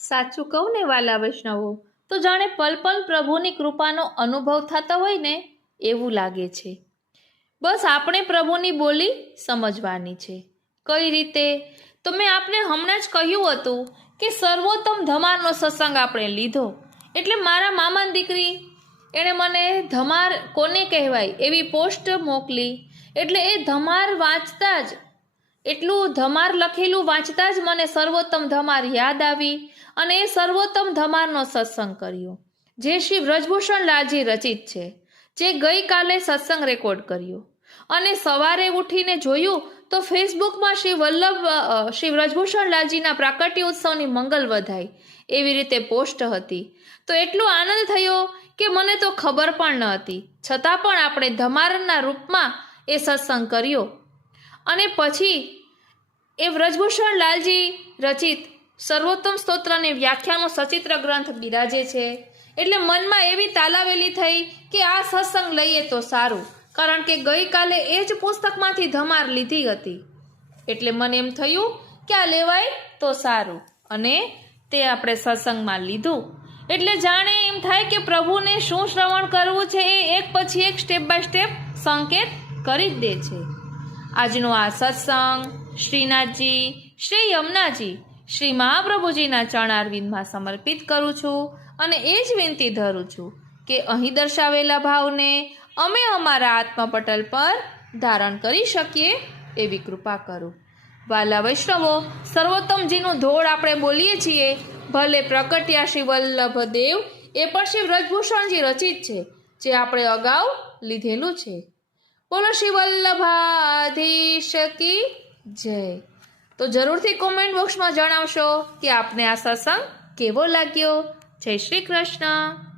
સાચું કહું ને વાલા વૈષ્ણવો, તો જાણે પલ પલ પ્રભુની કૃપાનો અનુભવ થતો હોય ને એવું લાગે છે. બસ આપણે પ્રભુની બોલી સમજવાની છે. કઈ રીતે? તો મેં આપને હમણાં જ કહ્યું હતું કે સર્વોત્તમ ધમારનો સત્સંગ આપણે લીધો, એટલે મારા મામાની દીકરી એણે મને ધમાર કોને કહેવાય એવી પોસ્ટ મોકલી. એટલે એ ધમાર વાંચતા જ, એટલું ધમાર લખેલું વાંચતા જ મને સર્વોત્તમ ધમાર યાદ આવી અને એ સર્વોત્તમ ધમારનો સત્સંગ કર્યો, જે શ્રી બ્રજભૂષણ લાલજી રચિત છે, જે ગઈકાલે સત્સંગ રેકોર્ડ કર્યો. અને સવારે ઉઠીને જોયું તો ફેસબુકમાં શ્રી બ્રજભૂષણ લાલજીના પ્રાકટ્ય ઉત્સવની મંગલ વધાઈ એવી રીતે પોસ્ટ હતી. તો એટલો આનંદ થયો કે મને તો ખબર પણ ન હતી, છતાં પણ આપણે ધમારના રૂપમાં એ સત્સંગ કર્યો. અને પછી એ બ્રજભૂષણ લાલજી રચિત સર્વોત્તમ સ્તોત્રને વ્યાખ્યાનો સચિત્ર ગ્રંથ બિરાજે છે. એટલે મનમાં એવી તાલાવેલી થઈ કે આ સત્સંગ લઈએ તો સારું, કારણ કે ગઈકાલે એ જ પુસ્તકમાંથી ધમાર લીધી હતી. એટલે મને એમ થયું કે આ લેવાય તો સારું, અને તે આપણે સત્સંગમાં લીધું. એટલે જાણે એમ થાય કે પ્રભુને શું શ્રવણ કરવું છે એ એક પછી એક સ્ટેપ બાય સ્ટેપ સંકેત કરી જ દે છે. આજનો આ સત્સંગ શ્રીનાથજી, શ્રી યમુનાજી, શ્રી મહાપ્રભુજીના ચરણારવિંદમાં સમર્પિત કરું છું અને એ જ વિનંતી ધરું છું કે અહીં દર્શાવેલા ભાવને અમે અમારા આત્મપટલ પર ધારણ કરી શકીએ એવી કૃપા કરો. વાલા વૈષ્ણવો, સર્વોત્તમજીનું ધોળ આપણે બોલીએ છીએ, ભલે પ્રકટ્યા શ્રી વલ્લભદેવ, એ પણ શ્રી બ્રજભૂષણજી રચિત છે, જે આપણે અગાઉ લીધેલું છે. બોલો શ્રી વલ્લભાધીશ કી જય. તો જરૂરથી કોમેન્ટ બોક્સમાં જણાવશો કે આપને આ સત્સંગ કેવો લાગ્યો. જય શ્રી કૃષ્ણ.